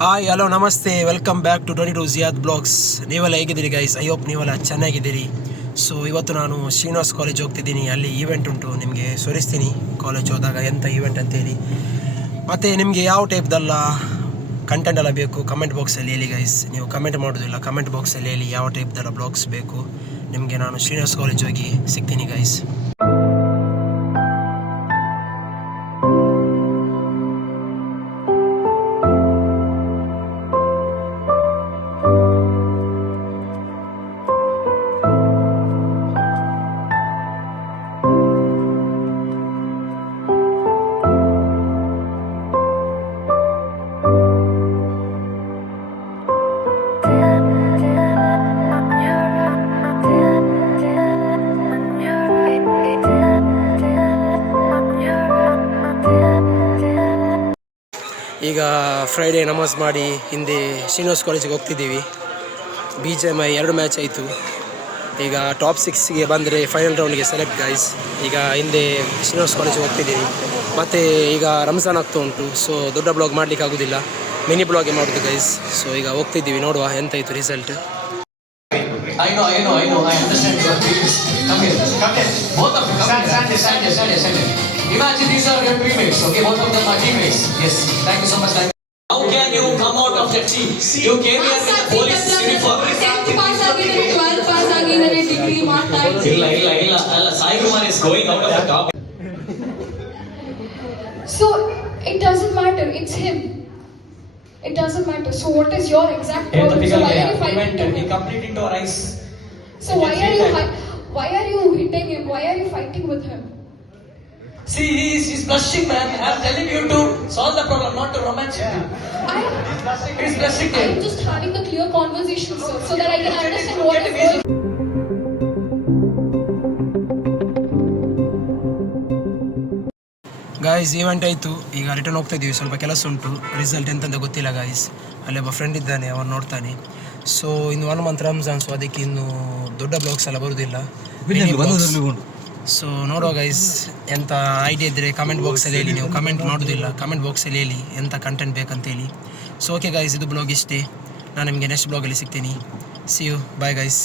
Hi hello ನಮಸ್ತೆ, welcome back to 22 ಜಿಯಾದ್ blogs. ನೀವೆಲ್ಲ ಹೇಗಿದ್ದೀರಿ ಗೈಸ್? ಐ ಹೋಪ್ ನೀವೆಲ್ಲ ಚೆನ್ನಾಗಿದ್ದೀರಿ. ಸೊ ಇವತ್ತು ನಾನು ಶ್ರೀನಿವಾಸ್ ಕಾಲೇಜ್ ಹೋಗ್ತಿದ್ದೀನಿ. ಅಲ್ಲಿ ಈವೆಂಟ್ ಉಂಟು, ನಿಮಗೆ ಸೋರಿಸ್ತೀನಿ ಕಾಲೇಜ್ ಹೋದಾಗ ಎಂಥ ಈವೆಂಟ್ ಅಂತೇಳಿ. ಮತ್ತು ನಿಮಗೆ ಯಾವ ಟೈಪ್ದೆಲ್ಲ ಕಂಟೆಂಟ್ ಎಲ್ಲ ಬೇಕು ಕಮೆಂಟ್ ಬಾಕ್ಸಲ್ಲಿ ಹೇಳಿ ಗೈಸ್. ನೀವು ಕಮೆಂಟ್ ಮಾಡೋದಿಲ್ಲ, ಕಮೆಂಟ್ ಬಾಕ್ಸಲ್ಲಿ ಹೇಳಿ ಯಾವ ಟೈಪ್ದೆಲ್ಲ ಬ್ಲಾಗ್ಸ್ ಬೇಕು ನಿಮಗೆ. ನಾನು ಶ್ರೀನಿವಾಸ್ ಕಾಲೇಜ್ ಹೋಗಿ ಸಿಗ್ತೀನಿ ಗೈಸ್. ಈಗ ಫ್ರೈಡೇ ನಮಾಜ್ ಮಾಡಿ ಹಿಂದೆ ಶ್ರೀನಿವಾಸ್ ಕಾಲೇಜಿಗೆ ಹೋಗ್ತಿದ್ದೀವಿ. BGMI 2 ಮ್ಯಾಚ್ ಆಯಿತು. ಈಗ ಟಾಪ್ 6ಗೆ ಬಂದರೆ ಫೈನಲ್ ರೌಂಡ್ಗೆ ಸೆಲೆಕ್ಟ್ ಗೈಸ್. ಈಗ ಹಿಂದೆ ಶ್ರೀನಿವಾಸ್ ಕಾಲೇಜಿಗೆ ಹೋಗ್ತಿದ್ದೀವಿ. ಮತ್ತು ಈಗ ರಂಜಾನ್ ಆಗ್ತಾ ಉಂಟು, ಸೊ ದೊಡ್ಡ ಬ್ಲಾಗ್ ಮಾಡಲಿಕ್ಕೆ ಆಗೋದಿಲ್ಲ, ಮಿನಿ ಬ್ಲಾಗೇ ಮಾಡೋದು ಗೈಸ್. ಸೊ ಈಗ ಹೋಗ್ತಿದ್ದೀವಿ, ನೋಡುವ ಎಂತಾಯಿತು result. I know. I understand your feelings. Come here. Both of you, stand here. Imagine these are your teammates, okay? Both of them are teammates. Yes. Thank you so much. How can you come out of that team? You came here with a police uniform. 10th pass ಆಗಿದ್ದಾರೆ, 12th pass ಆಗಿದ್ದಾರೆ, degree ಮಾಡ್ತಾ ಇದ್ದಾರೆ. ಇಲ್ಲ. Sai Kumar is going out of the top. So it doesn't matter. It's him. It doesn't matter. So what is your exact problem? So why are you fighting him? He completely into our eyes. So why are you hitting him? Why are you fighting with him? See, he's blushing, man. I'm telling you to solve the problem, not to romance him. He's blushing. I'm just having a clear conversation, sir, so that I can understand what is going on. Guys event ಆಯಿತು, ಈಗ return ಹೋಗ್ತಾ ಇದ್ದೀವಿ. ಸ್ವಲ್ಪ ಕೆಲಸ ಉಂಟು, result ಎಂತಂತ ಗೊತ್ತಿಲ್ಲ guys. ಅಲ್ಲಿ ಒಬ್ಬ ಫ್ರೆಂಡ್ ಇದ್ದಾನೆ, ಅವನು ನೋಡ್ತಾನೆ. ಸೊ ಇನ್ನು 1 ಮಂತ್ ರಂಜಾನ್, ಸೊ ಅದಕ್ಕೆ ಇನ್ನು ದೊಡ್ಡ ಬ್ಲಾಗ್ಸ್ ಎಲ್ಲ ಬರೋದಿಲ್ಲ. ಸೊ ನೋಡುವ ಗೈಸ್, ಎಂಥ ಐಡಿಯಾ ಇದ್ದರೆ ಕಮೆಂಟ್ ಬಾಕ್ಸಲ್ಲಿ ಹೇಳಿ. ನೀವು ಕಮೆಂಟ್ ಮಾಡೋದಿಲ್ಲ, ಕಮೆಂಟ್ ಬಾಕ್ಸಲ್ಲಿ ಹೇಳಿ ಎಂಥ ಕಂಟೆಂಟ್ ಬೇಕಂತೇಳಿ. ಸೊ ಓಕೆ ಗೈಸ್, ಇದು ಬ್ಲಾಗ್ ಇಷ್ಟೇ. ನಾನು ನಿಮಗೆ ನೆಕ್ಸ್ಟ್ ಬ್ಲಾಗಲ್ಲಿ ಸಿಗ್ತೀನಿ. See you, bye guys.